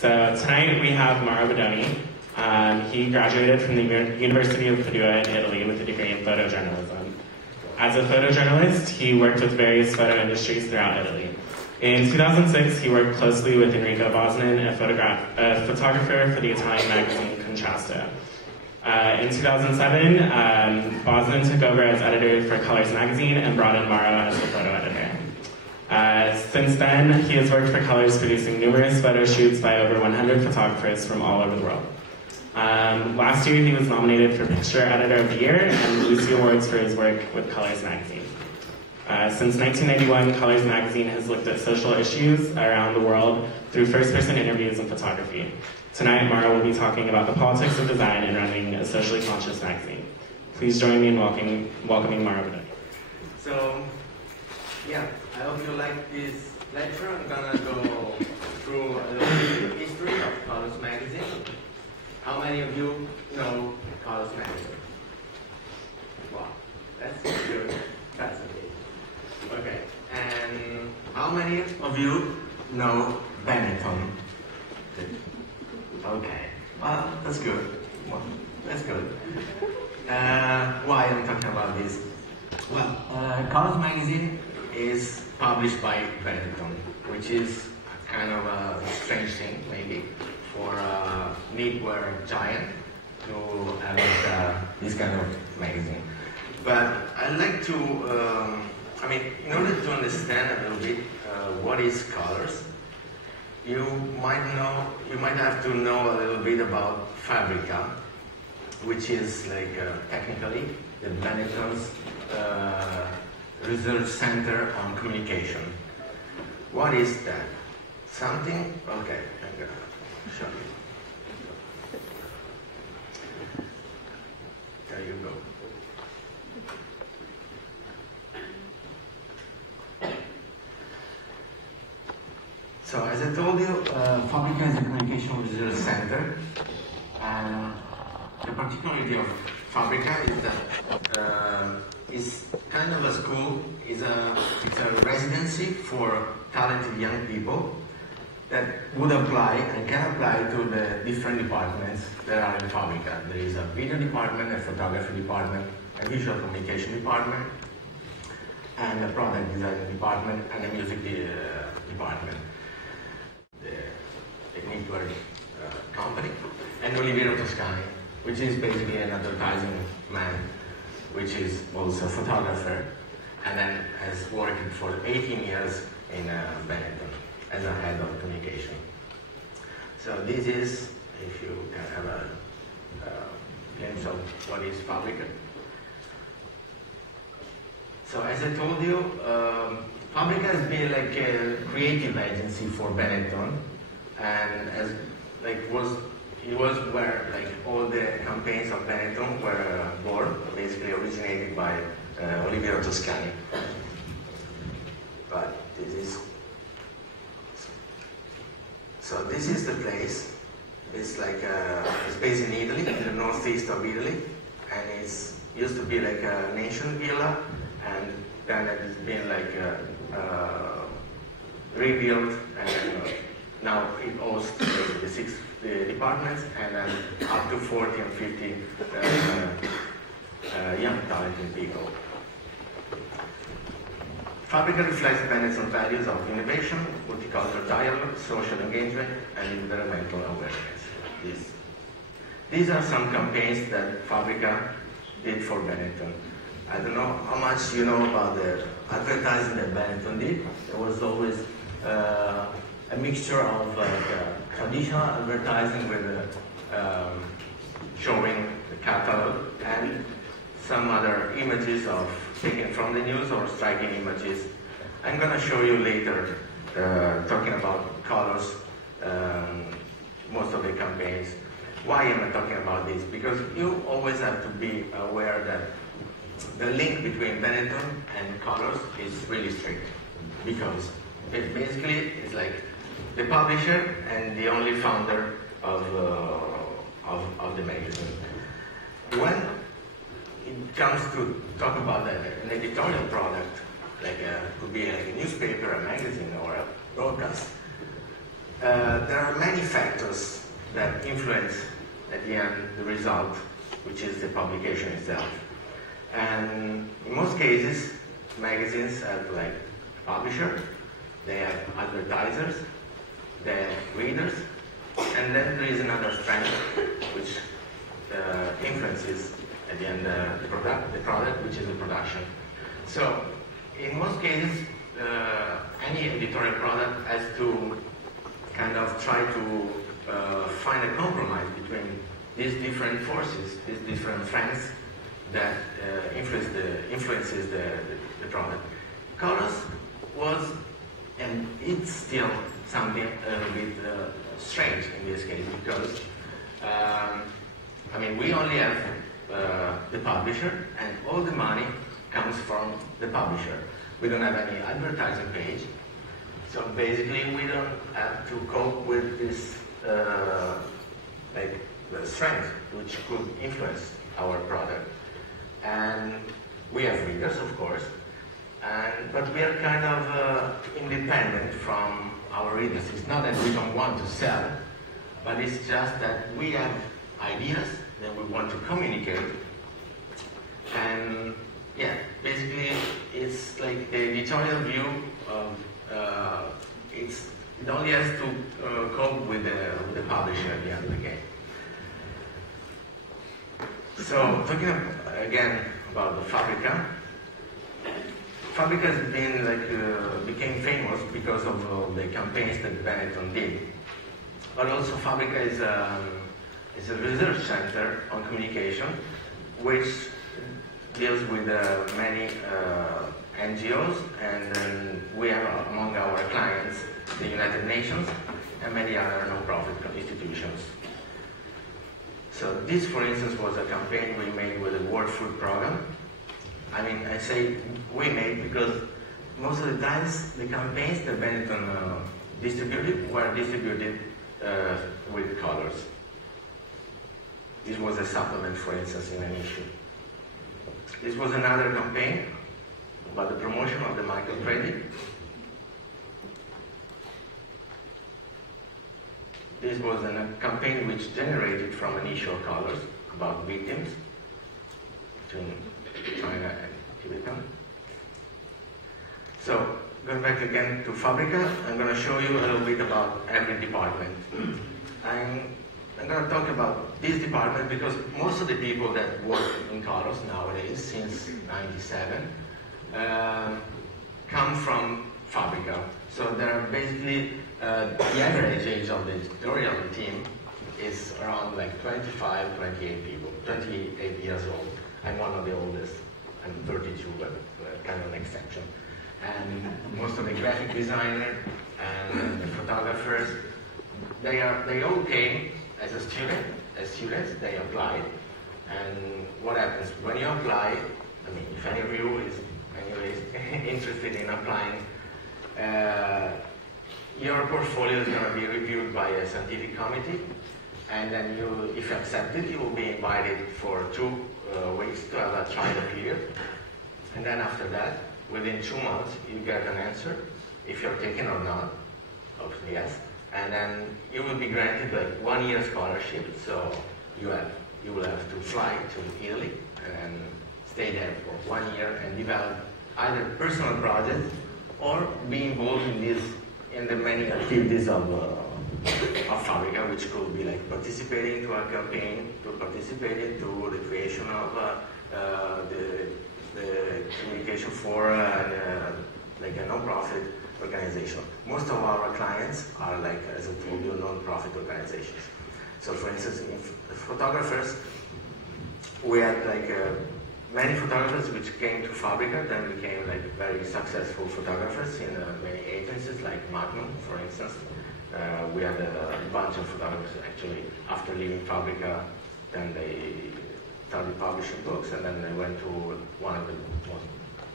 So tonight we have Mauro Bedoni. He graduated from the University of Padua in Italy with a degree in photojournalism. As a photojournalist, he worked with various photo industries throughout Italy. In 2006, he worked closely with Enrico Bosnin, a photographer for the Italian magazine Contrasto. In 2007, Bosnin took over as editor for Colors magazine and brought in Mauro as the photo editor. Since then, he has worked for Colors, producing numerous photo shoots by over 100 photographers from all over the world. Last year, he was nominated for Picture Editor of the Year and Lucy Awards for his work with Colors magazine. Since 1991, Colors magazine has looked at social issues around the world through first-person interviews and photography. Tonight, Mauro will be talking about the politics of design and running a socially conscious magazine. Please join me in welcoming Mauro Bedoni. So, yeah, I hope you like this lecture. I'm gonna go through a little history of Colors magazine. How many of you know Colors magazine? Wow, that's good. Fascinating. Okay, and how many of you know Benetton? Okay, well, that's good. Well, that's good. Why I'm talking about this? Well, Colors magazine is published by Benetton, which is kind of a strange thing, maybe, for a knitwear giant to have this kind of magazine. But I'd like to, in order to understand a little bit what is Colors, you might have to know a little bit about Fabrica, which is like technically the Benetton's research center on communication. What is that? Something? Okay, I'm gonna show you. There you go. So as I told you, Fabrica is a communication research center, and the particularity of Fabrica is that it's kind of a school. It's a residency for talented young people that would apply and can apply to the different departments that are in Fabrica. There is a video department, a photography department, a visual communication department, and a product design department, and a music department. The knitwear company, and Oliviero Toscani, which is basically an advertising man, which is also a photographer, and then has worked for 18 years in Benetton as a head of communication. So this is, if you can have a glimpse of what is Fabrica. So as I told you, Fabrica has been like a creative agency for Benetton, and it was where like all the campaigns of Benetton were born, basically originated by Oliviero Toscani. But this is the place. It's like it's based in Italy, in the northeast of Italy, and it used to be like a nation villa, and then it's been like rebuilt, and now it hosts the 6 departments, and then up to 40 and 50 young talented people. Fabrica reflects Benetton's values of innovation, multicultural dialogue, social engagement, and environmental awareness. These are some campaigns that Fabrica did for Benetton. I don't know how much you know about the advertising that Benetton did. There was always a mixture of traditional advertising with showing the catalog and some other images of taken from the news or striking images. I'm going to show you later, talking about Colors, most of the campaigns. Why am I talking about this? Because you always have to be aware that the link between Benetton and Colors is really strict, because it basically is like the publisher and the only founder of the magazine. When it comes to talk about an editorial product, like could be like a newspaper, a magazine, or a broadcast, there are many factors that influence at the end the result, which is the publication itself. And in most cases, magazines have like a publisher, they have advertisers, they have readers, and then there is another strand which influences at the end the product, which is the production. So in most cases, any editorial product has to kind of try to find a compromise between these different forces, these different trends that influences the product. Colors was, and it's still something a little bit strange in this case, because I mean, we only have the publisher, and all the money comes from the publisher. We don't have any advertising page, so basically we don't have to cope with this like the strength which could influence our product. And we have readers, of course, but we are kind of independent from our readers. It's not that we don't want to sell, but it's just that we have ideas that we want to communicate. And yeah, basically it's like the editorial view of it only has to cope with the publisher at the end of the game. So talking again about the Fabrica. Fabrica has been like became famous because of the campaigns that Benetton did. But also Fabrica is a research center on communication, which deals with many NGOs, and we have among our clients the United Nations and many other non-profit institutions. So this, for instance, was a campaign we made with the World Food Program. I mean, I say we made because most of the times the campaigns that Benetton distributed were distributed with colors. This was a supplement, for instance, in an issue. This was another campaign about the promotion of the microcredit. This was a campaign which generated from an issue of colors about victims between China and Tibetan. So, going back again to Fabrica, I'm going to show you a little bit about every department. I'm going to talk about this department because most of the people that work in colors nowadays, since '97, come from Fabrica. So they're basically, the average age of the editorial team is around like 25, 28 people, 28 years old. I'm one of the oldest. I'm 32, but kind of an exception. And most of the graphic designers and the photographers, they all came as a student, as students. They applied, and what happens when you apply? I mean, if any of you is anyways interested in applying, your portfolio is going to be reviewed by a scientific committee, and then if you accept it, you will be invited for 2 weeks to have a trial period, and then after that, within 2 months, you get an answer if you're taken or not. Hopefully yes. And then you will be granted like 1-year scholarship. So you will have to fly to Italy and stay there for 1 year and develop either personal projects or be involved in the many activities of Fabrica, which could be like participating to a campaign, to participating to the creation of the communication for like a non-profit organization. Most of our clients are like, as I told you, non-profit organizations. So for instance, in photographers, we had like many photographers which came to Fabrica, then became like very successful photographers in many agencies like Magnum, for instance. We had a bunch of photographers actually after leaving Fabrica, then they started publishing books, and then they went to one of the most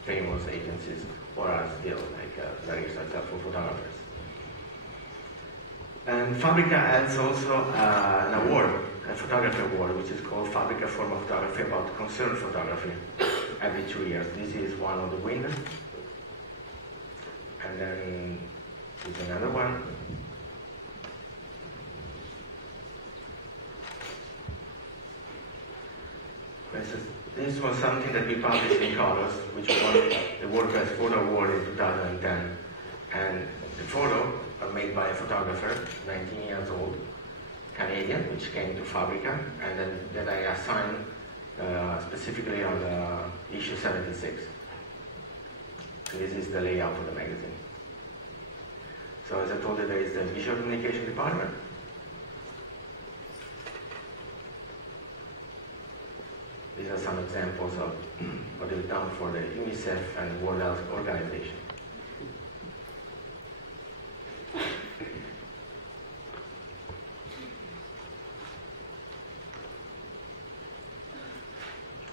famous agencies, or are still like very successful photographers. And Fabrica has also an award, a photography award, which is called Fabrica Form of Photography, about concerned photography, every 2 years. This is one of the winners. And then there's another one. this was something that we published in colors, which won the World Press Photo Award in 2010. And the photo was made by a photographer, 19 years old, Canadian, which came to Fabrica, and then that I assigned specifically on issue 76. So this is the layout of the magazine. So as I told you, there is the visual communication department. These are some examples of what we've done for the UNICEF and World Health Organization.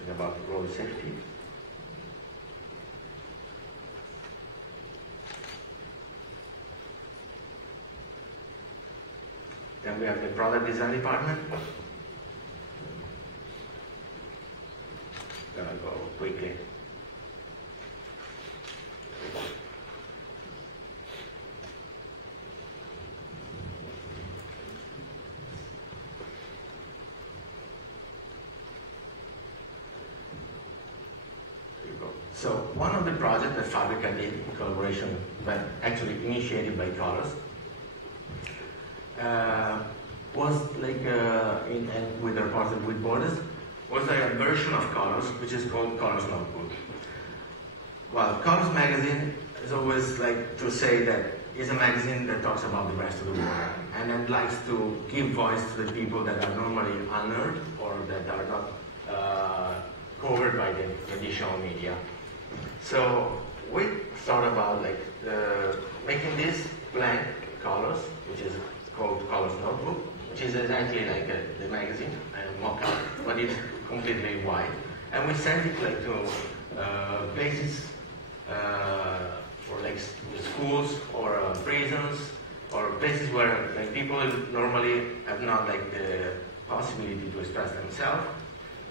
It's about road safety. Then we have the product design department. I'm gonna go quickly. There you go. So one of the projects that Fabrica did in collaboration, but actually initiated by Colors, was like with our partner with Borders, was a version of Colors, which is called Colors Notebook. Well, Colors magazine is always like to say that it's a magazine that talks about the rest of the world, and then likes to give voice to the people that are normally unheard or that are not covered by the traditional media. So we thought about like making this blank colors, which is called Colors Notebook, which is exactly like the magazine mock-up, but it's completely white. And we sent it like to places for like schools or prisons or places where like people normally have not like the possibility to express themselves.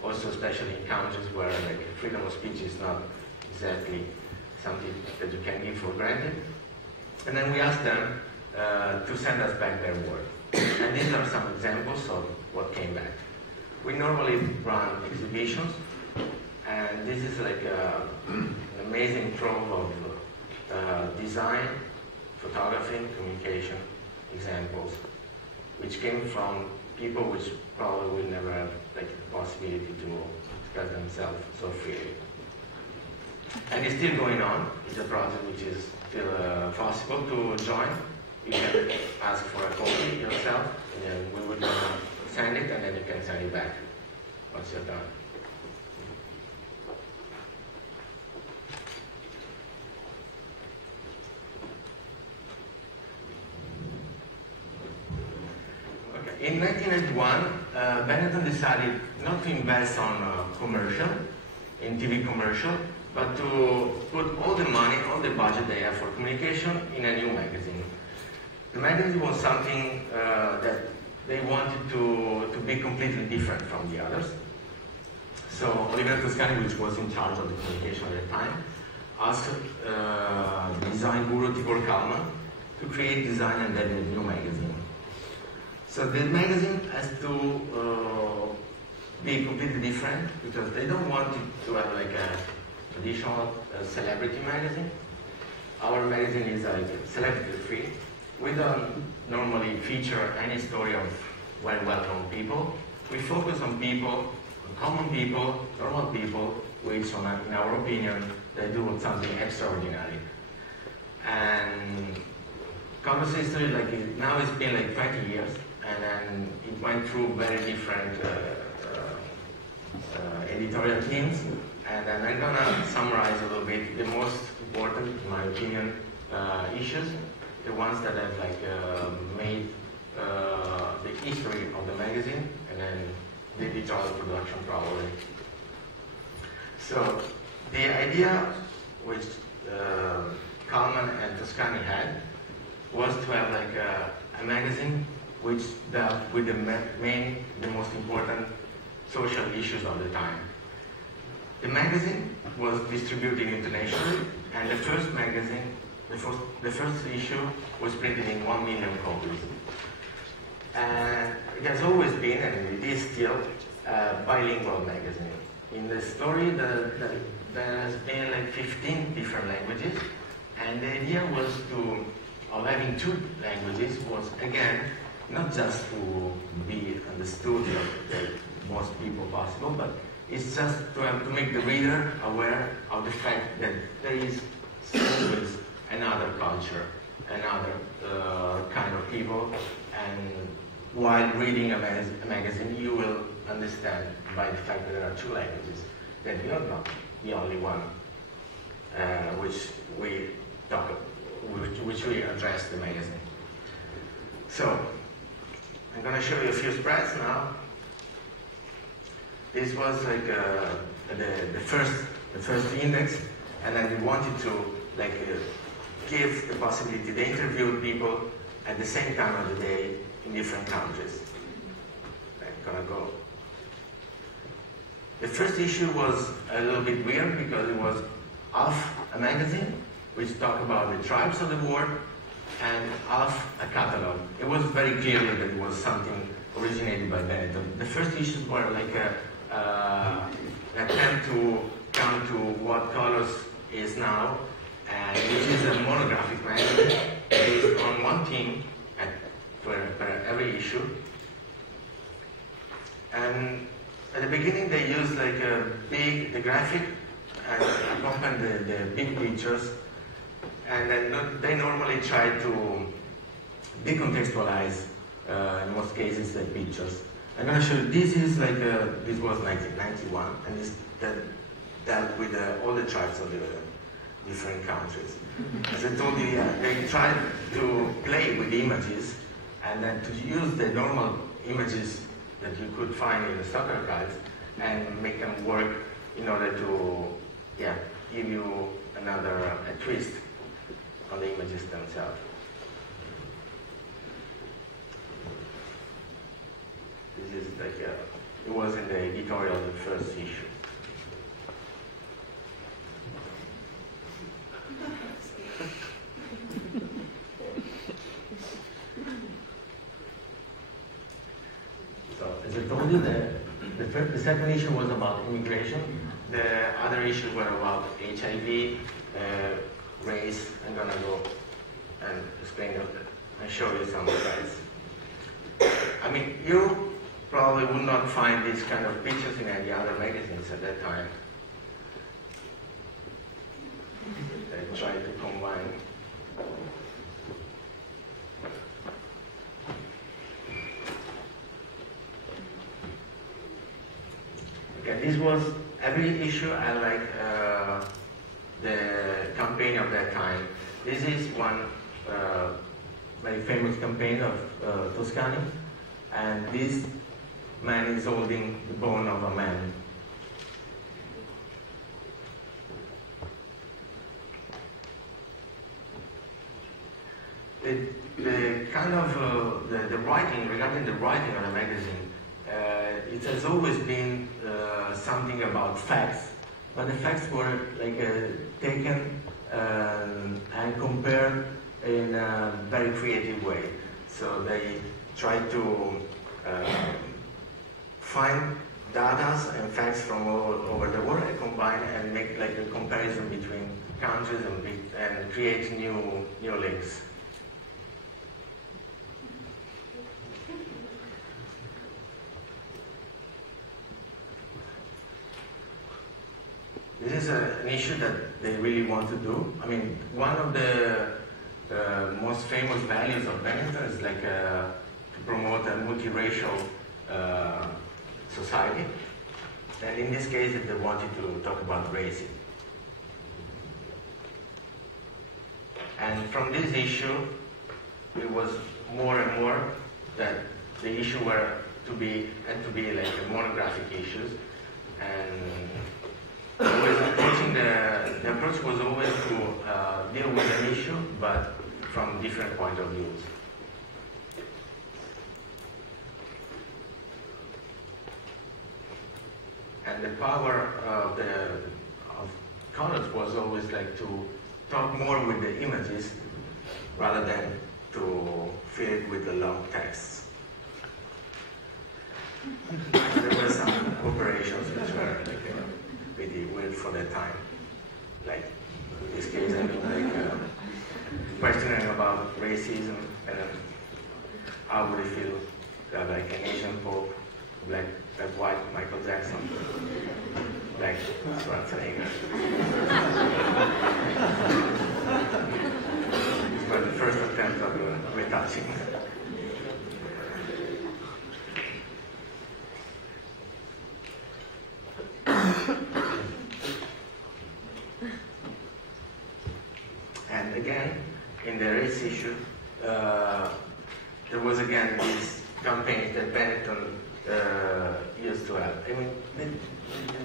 Also, especially in countries where like freedom of speech is not exactly something that you can give for granted. And then we asked them to send us back their work. And these are some examples of what came back. We normally run exhibitions, and this is like an amazing trove of design, photography, communication examples, which came from people which probably will never have like the possibility to express themselves so freely. And it's still going on. It's a project which is still possible to join. You can ask for a copy yourself, and then we would send it, and then you can send it back once you're done. Okay. In 1991, Benetton decided not to invest on commercial, in TV commercial, but to put all the money, all the budget they have for communication in a new magazine. The magazine was something that they wanted to be completely different from the others. So Oliver Toscani, which was in charge of the communication at the time, asked the design guru Tibor Kalman to create design and then a new magazine. So the magazine has to be completely different because they don't want it to have like a traditional celebrity magazine. Our magazine is like celebrity free. We don't normally feature any story of well-known people. We focus on people, on common people, normal people, which, in our opinion, they do something extraordinary. And Colors history, like now it's been like 20 years, and then it went through very different editorial teams. And then I'm gonna summarize a little bit the most important, in my opinion, issues. The ones that have like made the history of the magazine, and then the editorial production probably. So the idea which Kalman and Toscani had was to have like a magazine which dealt with the most important social issues of the time. The magazine was distributed internationally, and the first magazine, the first issue was printed in 1 million copies. And it has always been, and it is still, a bilingual magazine. in the story, there has been like 15 different languages, and the idea was of having 2 languages was, again, not just to be understood by the most people possible, but it's just to make the reader aware of the fact that there is always another culture, another kind of people, and while reading a magazine, you will understand by the fact that there are 2 languages, that you're not the only one, which we address the magazine. So, I'm going to show you a few spreads now. This was like the first index, and then we wanted to give the possibility to interview people at the same time of the day in different countries. I'm gonna go. The first issue was a little bit weird because it was half a magazine which talked about the tribes of the world and half a catalog. It was very clear that it was something originated by Benetton. The first issues were like an attempt to come to what colors is now, and which is a monographic magazine based on one theme for every issue. And at the beginning they used like the graphic and accompanied the big pictures, and then they normally try to decontextualize in most cases the pictures. I'm going to show you, this is like, this was 1991, and this dealt with all the tribes of the different countries. As I told you, they tried to play with the images, and then to use the normal images that you could find in the stock archives and make them work in order to give you a twist on the images themselves. This is like it was in the editorial of the first issue. So, as I told you, the second issue was about immigration. The other issues were about HIV, race. I'm gonna go and explain it and show you some slides. I mean, you probably would not find these kind of pictures in any other magazines at that time. They tried to combine. Okay, this was every issue I like the campaign of that time. This is one very famous campaign of Toscany, and this man is holding the bone of a man. The kind of the writing, regarding the writing of the magazine, it has always been something about facts, but the facts were like taken and compared in a very creative way. So they tried to find data and facts from all over the world and combine and make like a comparison between countries and create new links. This is an issue that they really want to do. I mean, one of the most famous values of Benetton is like to promote a multiracial society. And in this case, they wanted to talk about racism. And from this issue, it was more and more that the issue had to be like monographic issues, and always approaching the approach was always to deal with an issue, but from different point of views. And the power of colors was always like to talk more with the images rather than to fill it with the long texts. There were some operations which were like pretty weird for their time. Like, in this case, I mean, like, questioning about racism and how would it feel to have like an Asian Pope, black, white Michael Jackson, black Schwarzenegger. It was the first attempt of retouching. And again, in the race issue, there was again these campaigns that Benetton used to have. I mean,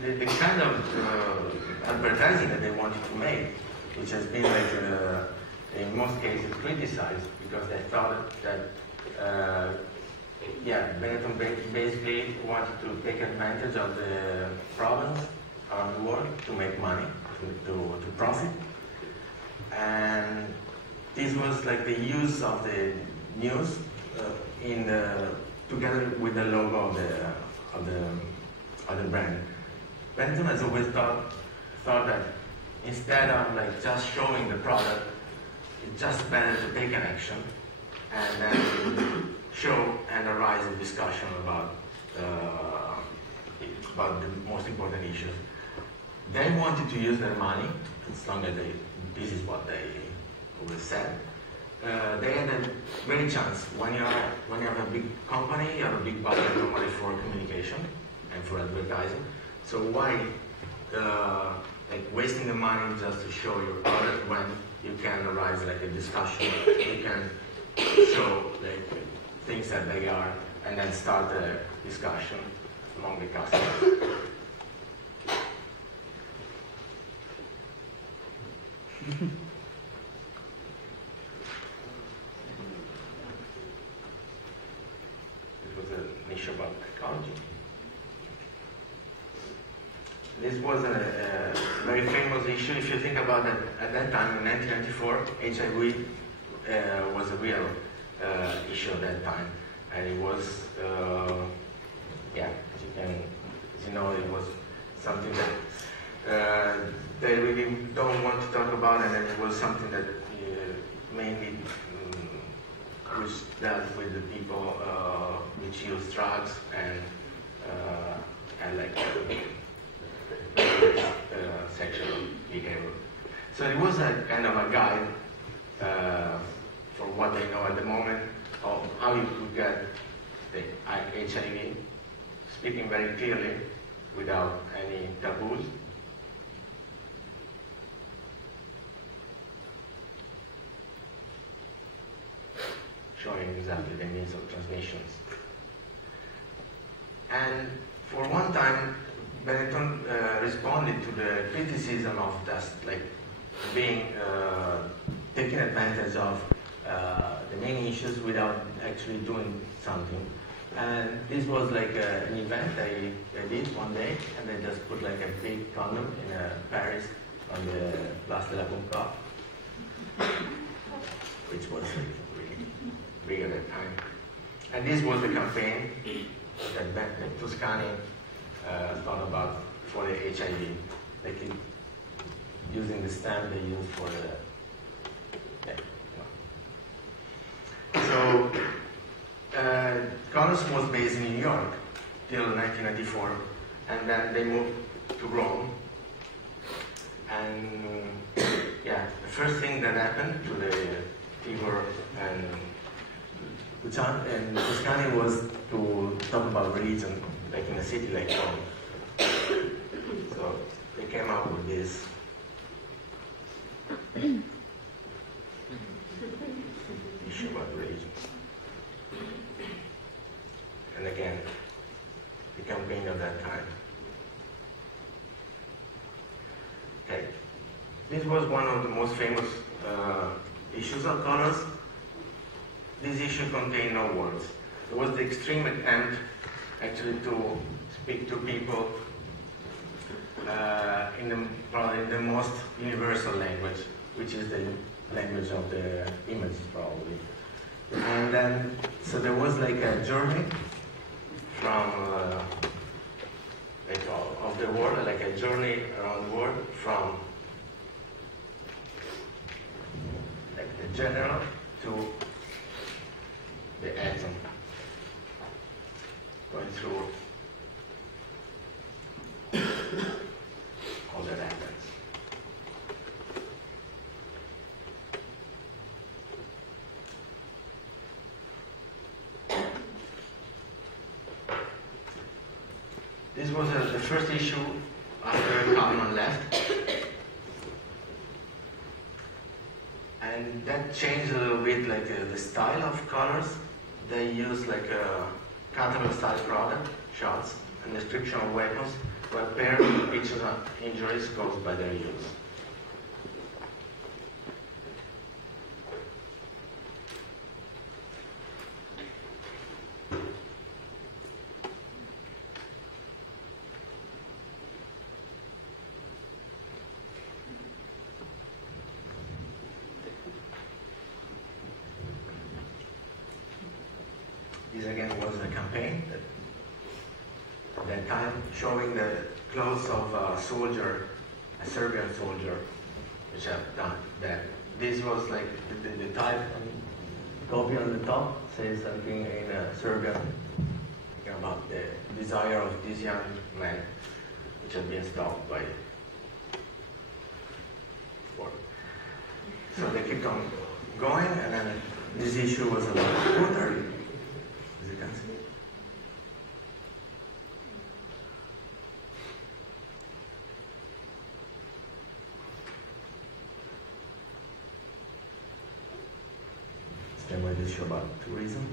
the kind of advertising that they wanted to make, which has been like in most cases criticized because they thought that Benetton basically wanted to take advantage of the problems around the world to make money, to profit. And this was like the use of the news together with the logo of the brand. Benetton has always thought that instead of like just showing the product, it's just better to take an action and then show and arise a discussion about the most important issues. They wanted to use their money, as long as this is what they always said. They had a great chance. When you have a big company, you have a big budget normally for communication and for advertising. So why like wasting the money just to show your product when you can arise like a discussion, you can show like things that they are, and then start a discussion among the customers. It was an issue about psychology. This was a very famous issue. If you think about it, at that time in 1994, HIV was a real issue at that time, and it was, as you know, it was something that they really don't want to talk about, and it was something that mainly which dealt with the people which use drugs and like sexual behavior. So it was a kind of a guide for what they know at the moment of how you could get the HIV, speaking very clearly without any taboos. Showing exactly the means of transmissions. And for one time, Benetton responded to the criticism of just like being taking advantage of the main issues without actually doing something. And this was like an event they did one day, and they just put like a big condom in Paris on the Place de la Concorde, which was like really big at that time. And this was the campaign that Toscani thought about for the HIV, like using the stamp they used for the. So, Colors was based in New York till 1994, and then they moved to Rome. And the first thing that happened to the Tibor and Toscani was to talk about religion, like in a city like Rome. So they came up with this. Issue about religion. And again, the campaign of that time. Okay. This was one of the most famous issues of Colors. This issue contained no words. It was the extreme attempt actually to speak to people probably in the most universal language, which is the language of the image, probably. And then, so there was like a journey from like of the world, like a journey around the world from like the general to the atom, going through all the atoms. This was the first issue after Kahneman left, and that changed a little bit, like the style of colors. They use like a catalog style product, shots, and description of weapons where paired with pictures of injuries caused by their use. This again was a campaign at that time showing the clothes of a soldier, a Serbian soldier, which have done that. This was like the type copy on the top says something in Serbian about the desire of this young man, which had been stopped by war. So they kept on going, and then this issue was about water. As you can see. Then with issue about tourism.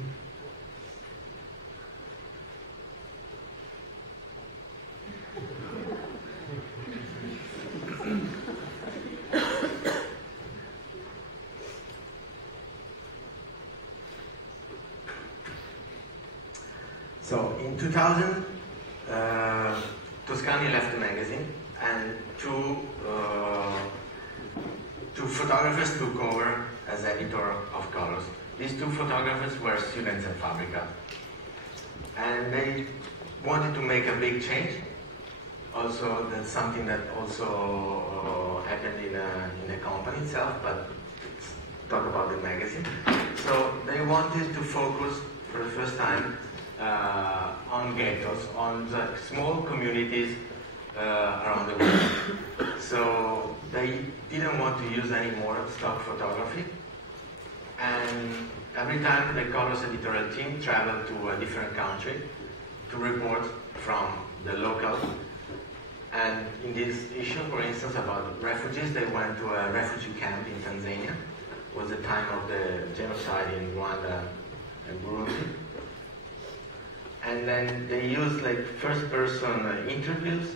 So in 2000, Toscani left the magazine, and two photographers took over as editor of colors. These two photographers were students at Fabrica, and they wanted to make a big change. Also, that's something that also happened in the company itself, but let's talk about the magazine. So they wanted to focus for the first time on ghettos, on the small communities around the world. So they didn't want to use any more stock photography. And every time the Colors editorial team traveled to a different country to report from the local. And in this issue, for instance, about refugees, they went to a refugee camp in Tanzania. It was the time of the genocide in Rwanda and Burundi. And then they used like first-person interviews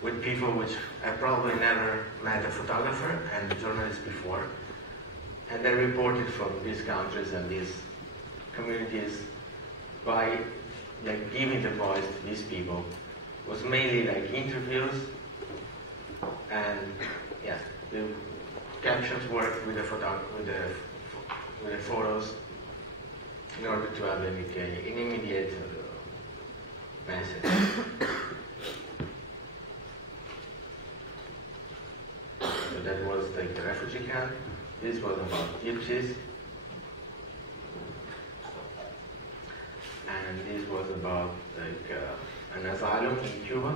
with people which had probably never met a photographer and a journalist before. And they reported from these countries and these communities by like giving the voice to these people. It was mainly like interviews, and yeah, the captions worked with the photos in order to have an immediate message. So that was like the refugee camp. This was about gypsies. And this was about like an asylum in Cuba.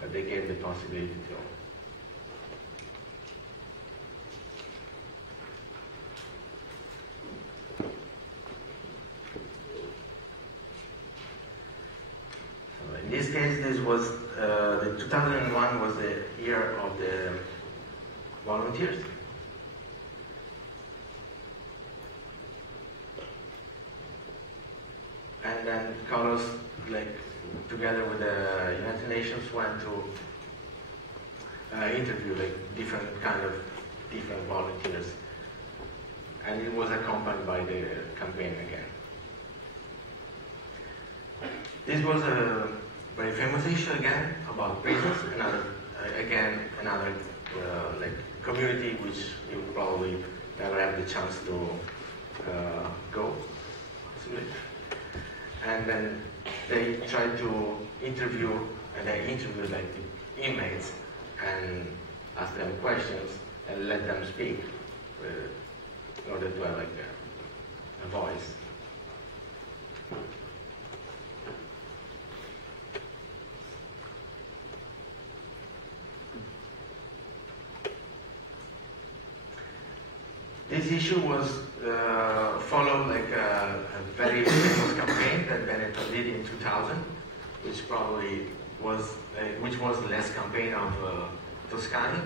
But they gave the possibility to. So in this case, this was the 2001 was the year of the volunteers. And then Carlos, like, together with the United Nations, went to interview like different volunteers, and it was accompanied by the campaign again. This was a very famous issue again about prisons. Another like community which you probably never had the chance to go. And then they tried to interview, and they interviewed like the inmates and asked them questions and let them speak in order to have like a voice. This issue was followed like a very famous campaign that Benetton did in 2000, which probably was the last campaign of Toscani.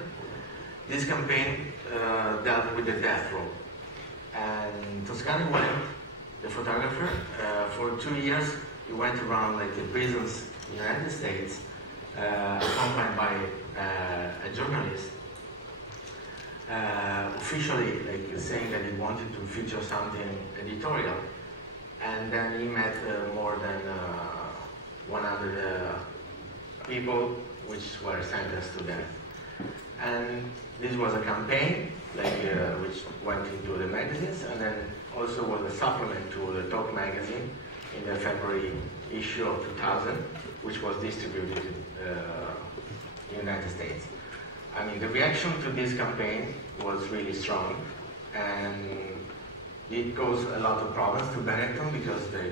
This campaign dealt with the death row, and Toscani went, the photographer, for 2 years. He went around like the prisons in the United States, accompanied by a journalist. Officially like saying that he wanted to feature something editorial, and then he met more than 100 people which were sentenced to death. And this was a campaign like which went into the magazines, and then also was a supplement to the Talk magazine in the February issue of 2000, which was distributed in the United States. I mean, the reaction to this campaign was really strong, and it caused a lot of problems to Benetton because the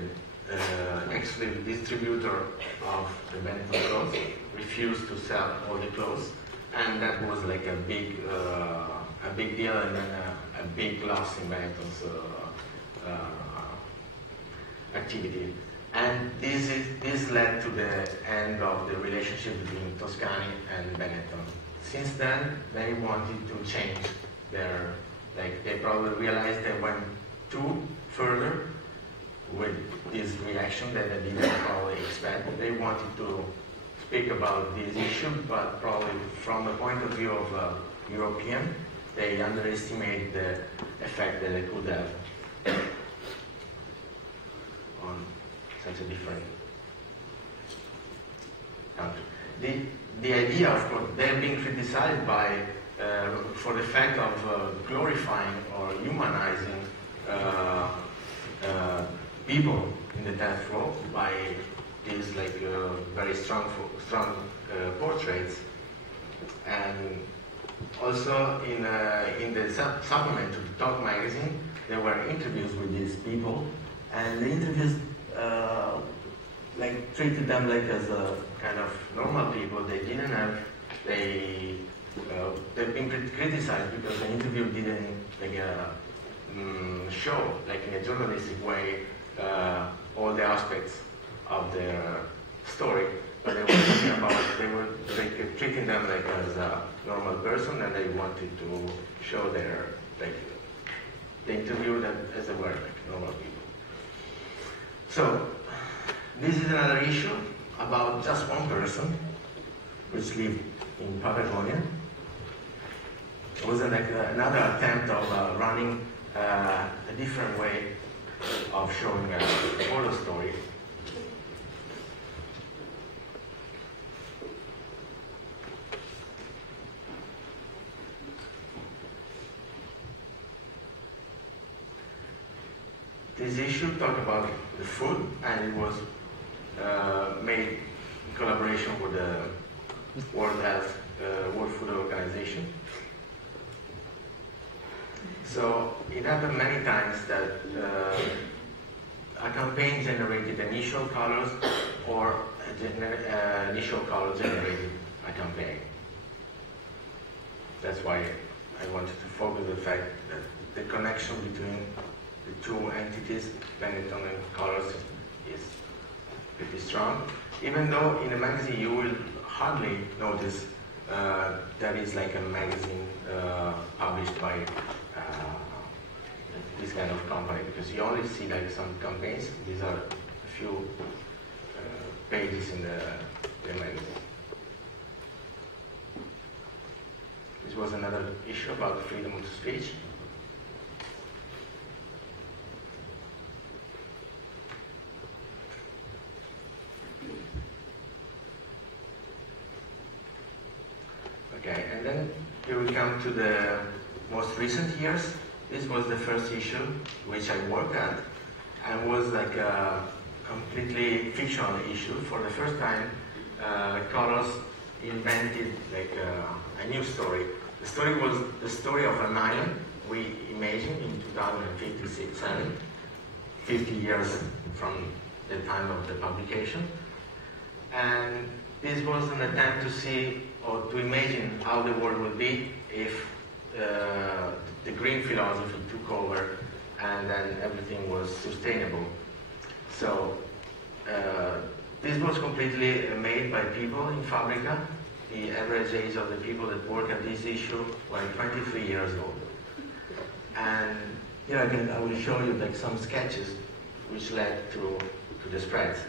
exclusive distributor of the Benetton clothes refused to sell all the clothes, and that was like a big deal, and then a big loss in Benetton's activity. And this led to the end of the relationship between Toscani and Benetton. Since then, they wanted to change their, like they probably realized they went too further with this reaction that they didn't probably expect. They wanted to speak about this issue, but probably from the point of view of a European, they underestimated the effect that it could have on such a different country. The idea, of course, they're being criticized by for the fact of glorifying or humanizing people in the death row by these like very strong portraits, and also in the supplement to the Talk magazine, there were interviews with these people, and the interviews like treated them like as a kind of normal people. They didn't have, they've been criticized because the interview didn't like show like in a journalistic way all the aspects of their story, but they were talking about, they were like treating them like as a normal person, and they wanted to show their like the interview that as they were like normal people. So this is another issue about just one person which lived in Patagonia. It was like another attempt of running a different way of showing a photo story. This issue talked about the food, and it was made in collaboration with the World Food Organization. So it happened many times that a campaign generated initial colors, or initial color generated a campaign. That's why I wanted to focus the fact that the connection between the two entities, Benetton and Colors, is pretty strong. Even though in the magazine you will hardly notice that is like a magazine published by this kind of company, because you only see like some campaigns. These are a few pages in the magazine. This was another issue about freedom of speech. Okay, and then here we come to the most recent years. This was the first issue which I worked at, and was like completely fictional issue. For the first time, Carlos invented like a new story. The story was the story of an island we imagined in 2056, 50 years from the time of the publication. And this was an attempt to see or to imagine how the world would be if the green philosophy took over and then everything was sustainable. So this was completely made by people in Fabrica. The average age of the people that work at this issue were 23 years old. And here I will show you like some sketches which led to the spreads.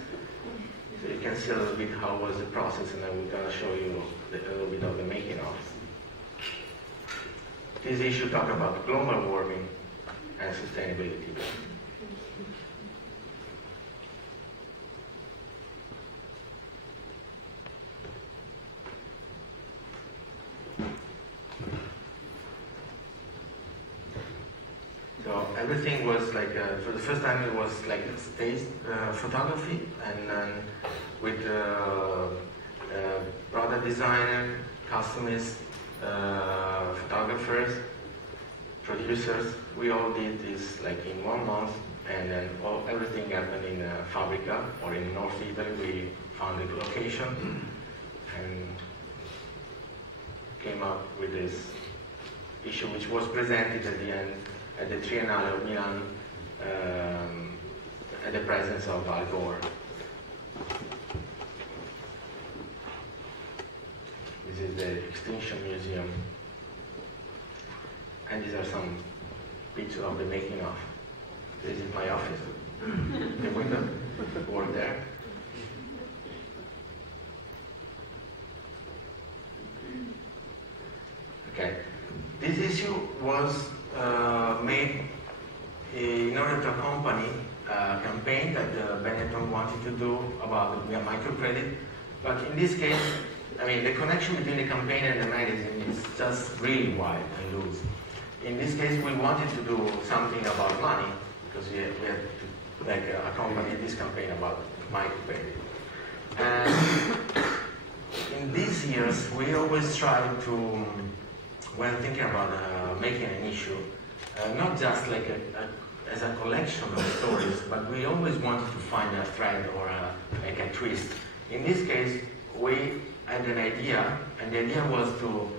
So you can see a little bit how was the process, and I'm going to show you a little bit of the making of. This issue talks about global warming and sustainability. So everything was like, for the first time it was like stage photography, and then with product designer, customists, photographers, producers. We all did this like in 1 month, and then everything happened in Fabrica or in North Italy. We found the location and came up with this issue, which was presented at the end at the Triennale of Milan at the presence of Al Gore. This is the Extinction Museum. And these are some pictures of the making of. This is my office. The window over there. Okay. This issue was made in order to accompany a campaign that Benetton wanted to do about the microcredit. But in this case, I mean, the connection between the campaign and the magazine is just really wide and loose. In this case, we wanted to do something about money, because we had to like accompany this campaign about microcredit. And in these years, we always try to, when thinking about making an issue, not just like as a collection of stories, but we always wanted to find a thread or like a twist. In this case, we had an idea, and the idea was to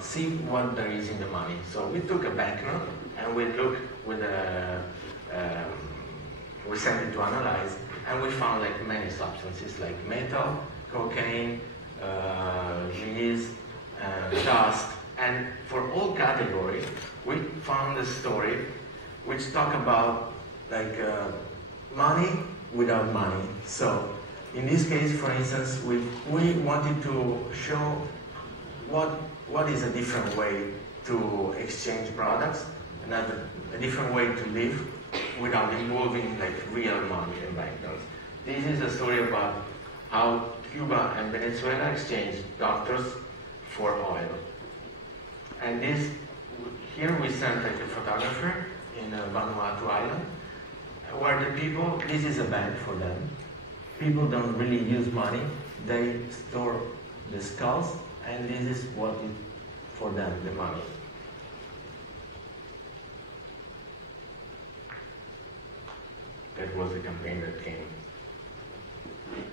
see what there is in the money. So we took a banknote and we looked with we sent it to analyze, and we found like many substances like metal, cocaine, grease, dust, and for all categories we found a story which talk about like money without money. So in this case, for instance, we wanted to show what is a different way to exchange products, another a different way to live without involving like real money and banknotes. This is a story about how Cuba and Venezuela exchanged doctors for oil. And this, here we sent like a photographer in Vanuatu Island, where the people, this is a bank for them. People don't really use money, they store the skulls, and this is what is for them, the money. That was the campaign that came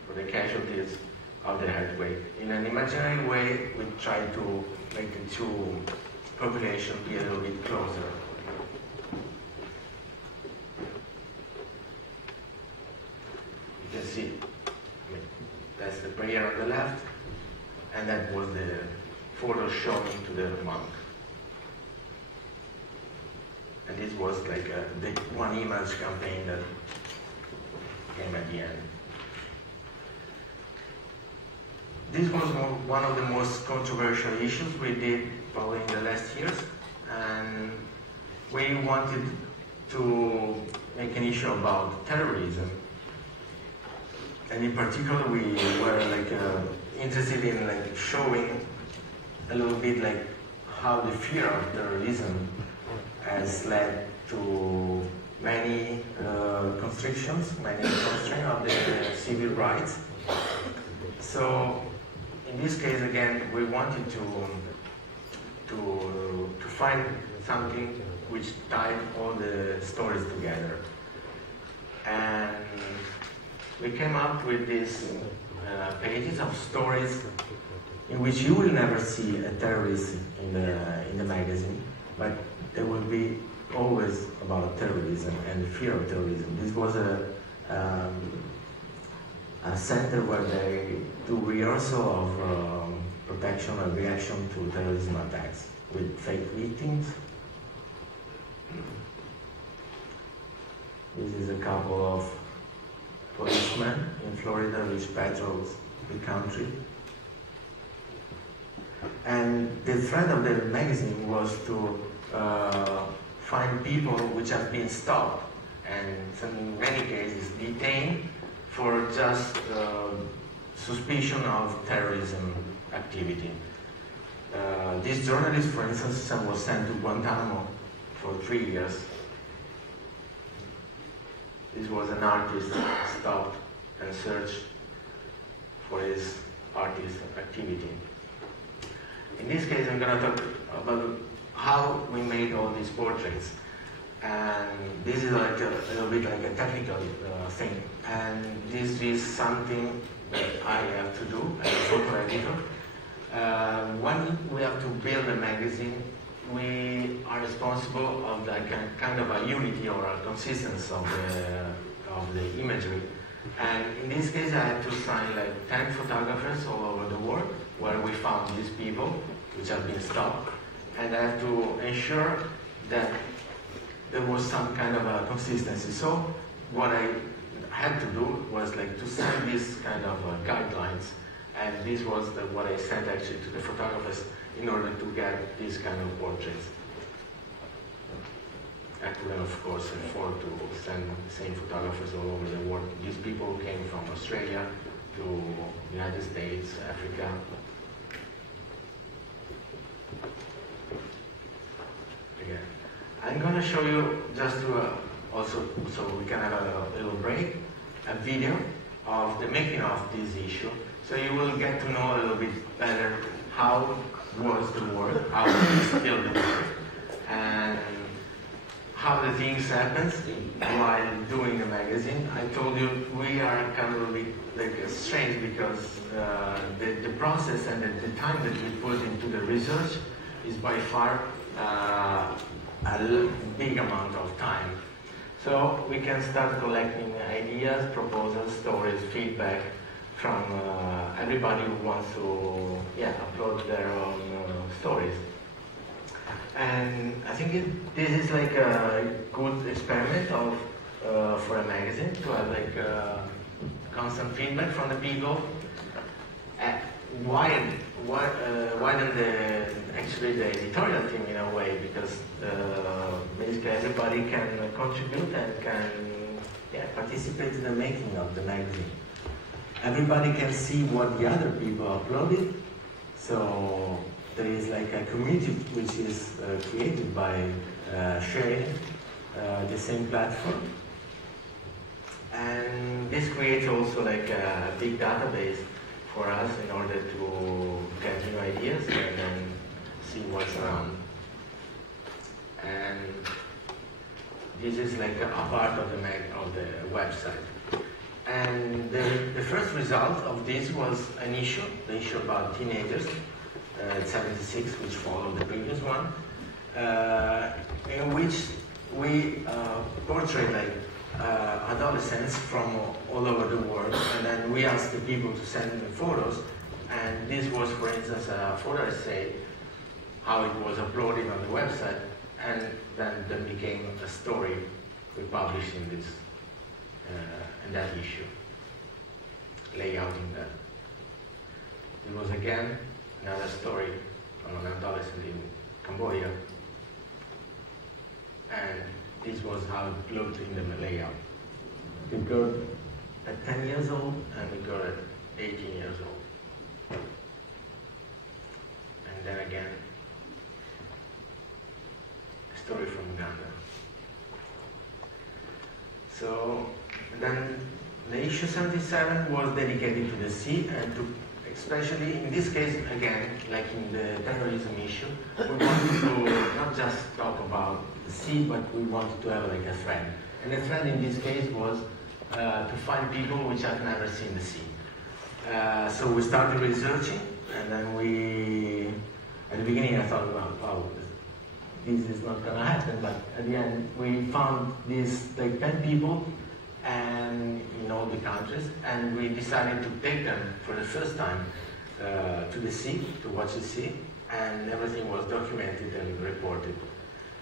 for the casualties of the earthquake. In an imaginary way, we tried to make the two populations be a little bit closer. You can see, that's the prayer on the left, and that was the photo shown to the monk. And this was like the one image campaign that came at the end. This was one of the most controversial issues we did probably in the last years, and we wanted to make an issue about terrorism. And in particular, we were like interested in like showing a little bit like how the fear of terrorism has led to many many constrictions of the civil rights. So in this case, again, we wanted to find something which tied all the stories together. And we came up with these pages of stories in which you will never see a terrorist in the magazine, but there will be always about terrorism and fear of terrorism. This was a center where they do rehearsal of protection and reaction to terrorism attacks with fake victims. This is a couple of policemen in Florida which patrols the country. And the thread of the magazine was to find people which have been stopped and in many cases detained for just suspicion of terrorism activity. This journalist, for instance, was sent to Guantanamo for 3 years. This was an artist stopped and searched for his artist activity. In this case, I'm going to talk about how we made all these portraits. And this is like a little bit like a technical thing. And this is something that I have to do as a photo editor. When we have to build a magazine, we are responsible of the kind of a unity or a consistency of the imagery. And in this case, I had to sign like 10 photographers all over the world where we found these people which have been stopped. And I have to ensure that there was some kind of a consistency. So what I had to do was like to send these kind of guidelines. And this was what I sent actually to the photographers in order to get these kind of portraits. I couldn't, of course, afford to send the same photographers all over the world. These people came from Australia to the United States, Africa. Again, I'm going to show you, just to also, so we can have a little break, a video of the making of this issue. So you will get to know a little bit better how was the work, how we still the work, and how the things happen while doing the magazine. I told you we are kind of like strange because the process and the time that we put into the research is by far a big amount of time. So we can start collecting ideas, proposals, stories, feedback from everybody who wants to upload their own stories. And I think this is like a good experiment of for a magazine to have like constant feedback from the people. Widen actually the editorial team in a way, because basically everybody can contribute and can participate in the making of the magazine. Everybody can see what the other people uploaded, so there is like a community which is created by sharing the same platform. And this creates also like a big database for us in order to get new ideas and then see what's around. And this is like a part of the website. And the first result of this was an issue, the issue about teenagers, 76, which followed the previous one, in which we portray like adolescents from all over the world, and then we asked the people to send the photos, and this was, for instance, a photo essay, how it was uploaded on the website, and then became a story we published in this in that issue, layouting that. It was again another story from an adolescent in Cambodia, and this was how it looked in the layout. The girl at 10 years old and the girl at 18 years old. And then again, a story from Uganda. So And then the issue 77 was dedicated to the sea and to, especially in this case, again, like in the terrorism issue, we wanted to not just talk about the sea, but we wanted to have like a thread. And the thread in this case was to find people which have never seen the sea. So we started researching, and then at the beginning I thought, well, wow, this is not going to happen, but at the end we found these like 10 people and in all the countries, and we decided to take them for the first time to the sea, to watch the sea, and everything was documented and reported.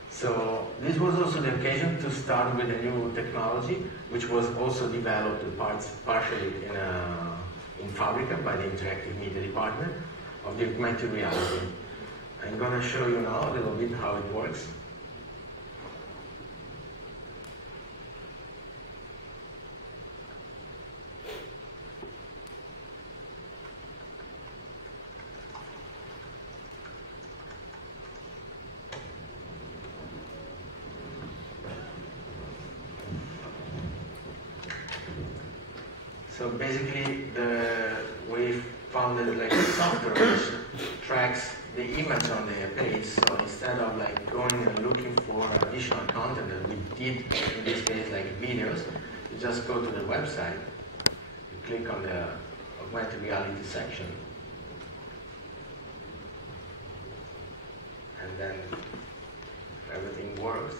So this was also the occasion to start with a new technology, which was also developed partially in Fabrica by the Interactive Media Department of the augmented reality. I'm going to show you now a little bit how it works. So basically, we found that like software which tracks the image on the page. So instead of like going and looking for additional content that we did in this case, like videos, you just go to the website, you click on the augmented reality section, and then everything works.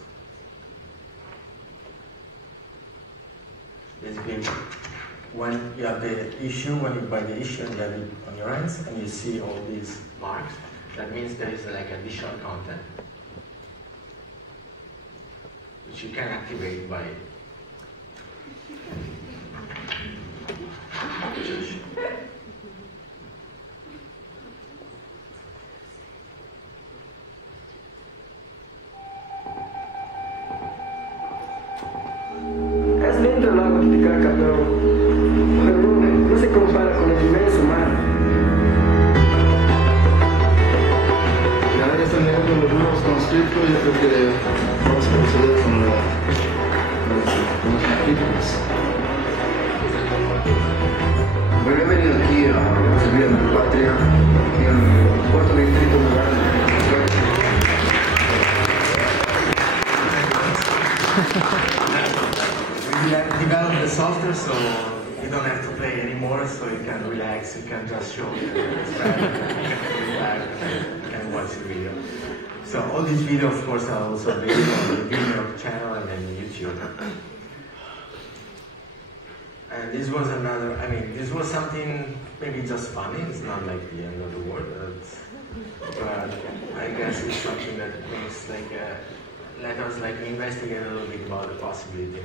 Basically, when you have the issue, when you buy the issue and you have it on your hands and you see all these marks, that means there is like additional content which you can activate by Es lindo el lago Titicaca, pero no se compara con el inmenso mar. Ya están llegando los nuevos conscriptos, yo creo que vamos a proceder con los capítulos. Muy bienvenido aquí a servir a mi patria, aquí en el cuarto distrito rural. We developed the software so you don't have to play anymore, so you can relax, you can just show the spread, you can relax, you can watch the video. So all these videos, of course, are also available on the Vimeo channel and then YouTube. And this was another, I mean, this was something maybe just funny, it's not like the end of the world, but I guess it's something that makes like, let us like investigate a little bit about the possibility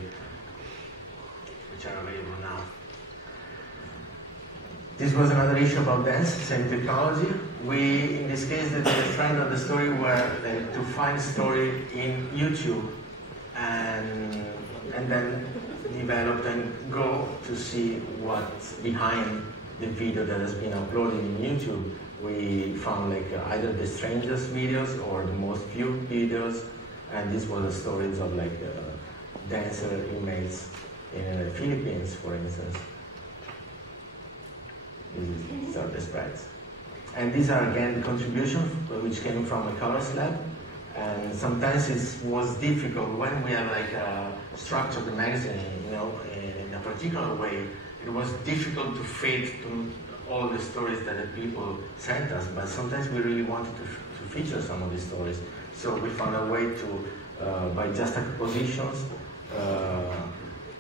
which are available now. This was another issue about dance, same technology. We, in this case, the trend of the story were to find story in YouTube and then develop and go to see what's behind the video that has been uploaded in YouTube. We found like either the strangest videos or the most viewed videos, and this was the stories of like dancer inmates in the Philippines, for instance. These are the spreads. And these are again contributions which came from a Colors Lab. And sometimes it was difficult when we have like structured the magazine, you know, in a particular way. It was difficult to fit to all the stories that the people sent us, but sometimes we really wanted to feature some of these stories. So we found a way to, by just juxtapositions,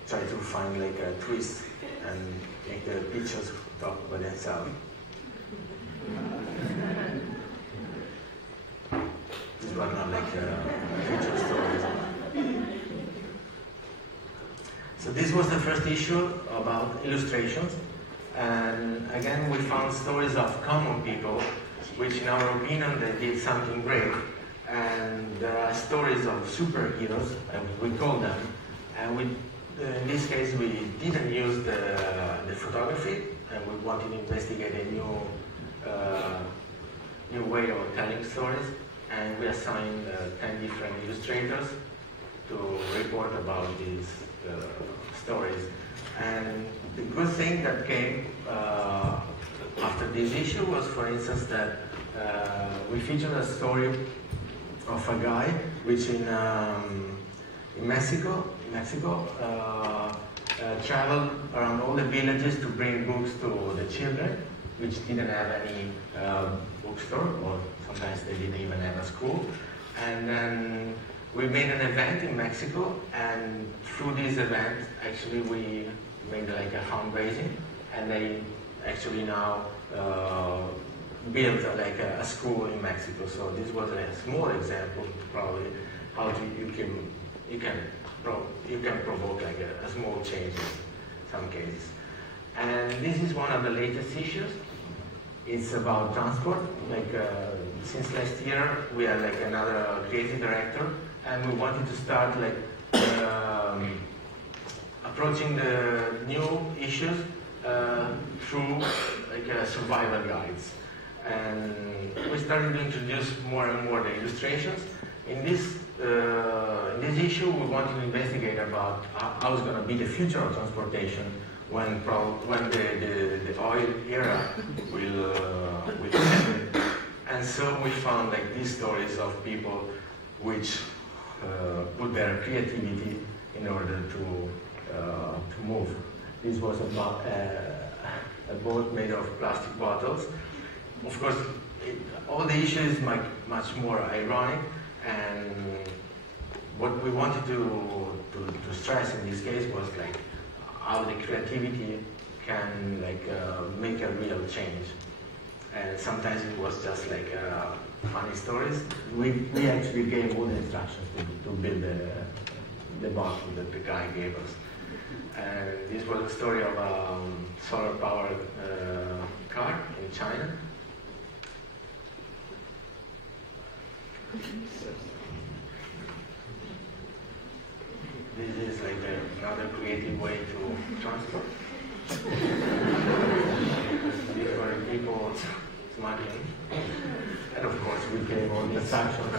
try to find like a twist and make the pictures talk by themselves. This was not like feature stories. So this was the first issue about illustrations. And again, we found stories of common people, which in our opinion, they did something great. And there are stories of superheroes, we call them. And in this case, we didn't use the photography, and we wanted to investigate a new way of telling stories. And we assigned 10 different illustrators to report about these stories. And the good thing that came after this issue was, for instance, that we featured a story of a guy which in Mexico traveled around all the villages to bring books to the children, which didn't have any bookstore, or sometimes they didn't even have a school. And then we made an event in Mexico, and through this event, actually we made like a fundraising, and they actually now built like a school in Mexico. So this was a small example, probably, how you can provoke like a small change in some cases. And this is one of the latest issues. It's about transport. Like since last year, we are like another creative director, and we wanted to start like approaching the new issues through like survival guides. And we started to introduce more and more the illustrations. In this issue, we wanted to investigate about how it's going to be the future of transportation when the oil era will end. And so we found like these stories of people which put their creativity in order to move. This was about a boat made of plastic bottles. Of course, all the issues is much more ironic, and what we wanted to stress in this case was like how the creativity can like make a real change. And sometimes it was just like funny stories. We actually gave all the instructions to build the bottle that the guy gave us. And this was a story of a solar-powered car in China. This is like another creative way to transport. These were people smuggling. And of course we gave all the instructions.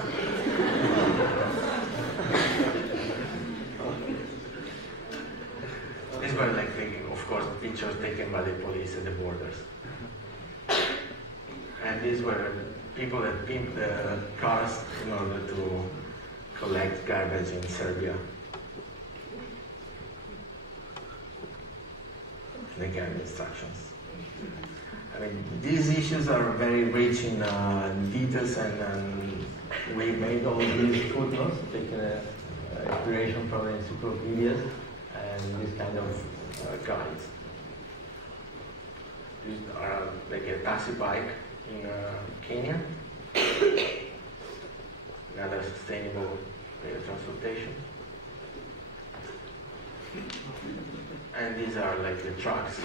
These were like, of course, pictures taken by the police at the borders. And these were people that pimped the cars in order to collect garbage in Serbia. They gave instructions. I mean, these issues are very rich in details, and we made all these footnotes, taking inspiration from the encyclopedias and this kind of guides. These are like a taxi bike in Kenya, another sustainable way of transportation. And these are like the trucks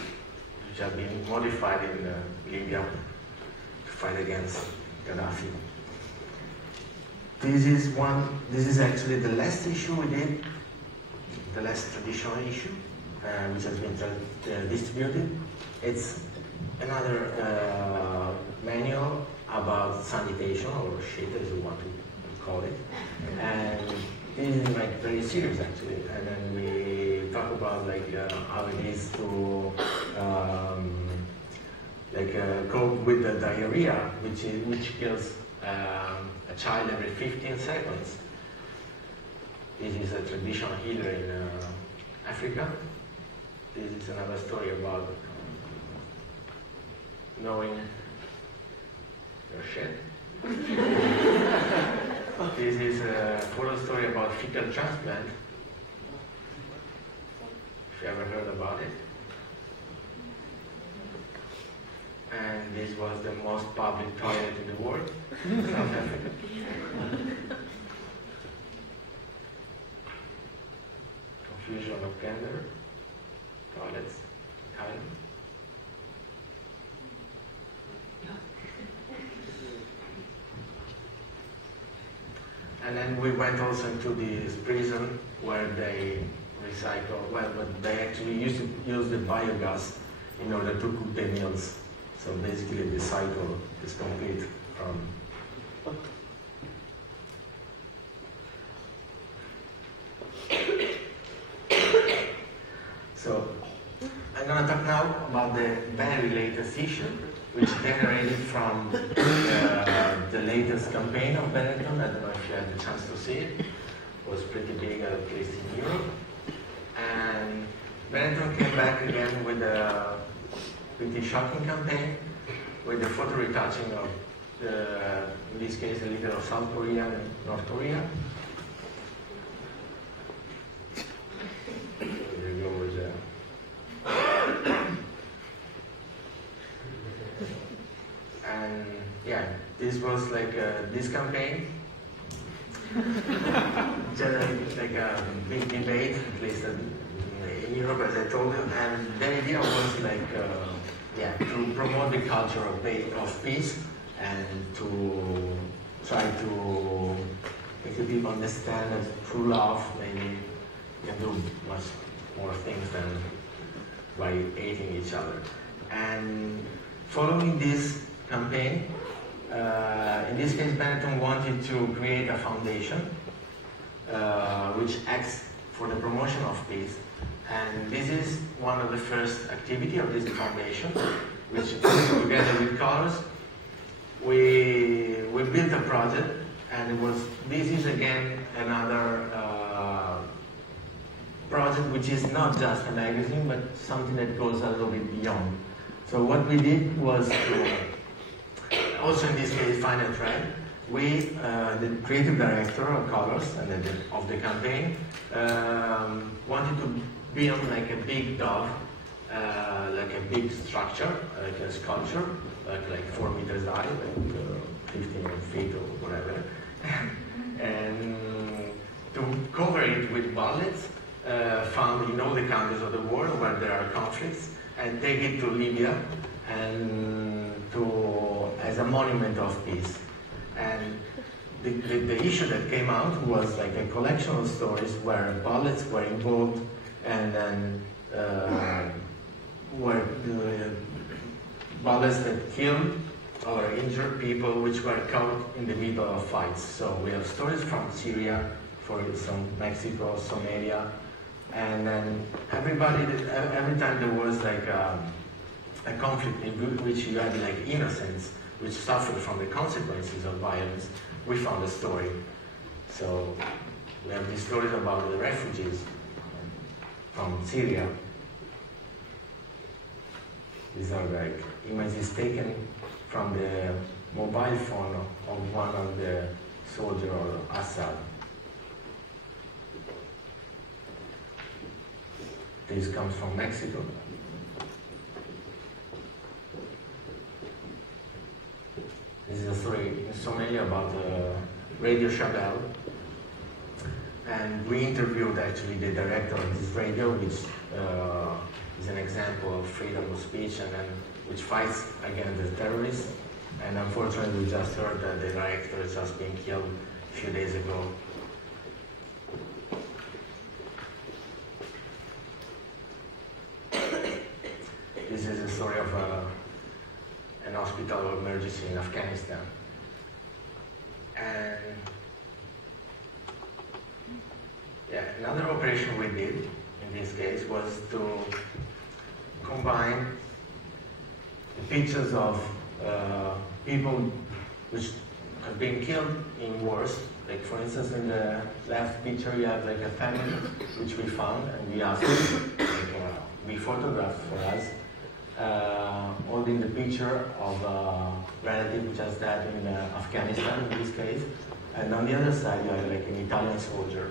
which have been modified in Libya to fight against Gaddafi. This is actually the last issue we did, the last traditional issue, which has been distributed. It's another manual about sanitation, or shit as you want to call it. And this is like very serious actually. And then we talk about like how it is to cope with the diarrhea, which kills a child every 15 seconds. This is a traditional healer in Africa. This is another story about knowing your shit. This is a photo story about fecal transplant, if you ever heard about it. And this was the most public toilet in the world, South Africa. Confusion of gender, toilets, Thailand. And then we went also into this prison where they recycle, but they actually used to use the biogas in order to cook their meals. So basically the cycle is complete from I'm going to talk now about the very latest issue, which generated from the latest campaign of Benetton. I don't know if you had the chance to see it. It was pretty big, at least in Europe. And Benetton came back again with a pretty shocking campaign, with the photo retouching of, in this case, the leader of South Korea and North Korea. And yeah, this was like this campaign generated like a big debate, at least in Europe, as I told you. And the idea was like, yeah, to promote the culture of peace and to try to make the people understand that through love, maybe you can do much more things than by hating each other. And following this campaign, in this case, Benetton wanted to create a foundation which acts for the promotion of peace. And this is one of the first activity of this foundation, which together with Colors, we built a project, and this is again another project which is not just a magazine, but something that goes a little bit beyond. So what we did was to, also in this case, find a thread. We, the creative director of Colors and of the campaign, wanted to build like a big dog, like a big structure, like a sculpture, like 4 meters high, like 15 feet or whatever, and to cover it with bullets found in all the countries of the world where there are conflicts, and take it to Libya and as a monument of peace. And the issue that came out was like a collection of stories where bullets were involved, and then were bullets that killed or injured people which were caught in the middle of fights. So we have stories from Syria, from Mexico, Somalia, and then every time there was like a conflict in which you had like innocents which suffered from the consequences of violence, we found a story. So we have these stories about the refugees from Syria. These are like images taken from the mobile phone of one of the soldiers of Assad. This comes from Mexico. This is a story in Somalia about Radio Shabelle. And we interviewed actually the director of this radio, which is an example of freedom of speech and which fights against the terrorists. And unfortunately, we just heard that the director has just been killed a few days ago. This is a story of an hospital of emergency in Afghanistan. And yeah, another operation we did in this case was to combine the pictures of people which have been killed in wars. Like for instance, in the left picture you have like a family which we found, and we asked them like, be photographed for us, holding the picture of a relative which has died in Afghanistan in this case, and on the other side you have like an Italian soldier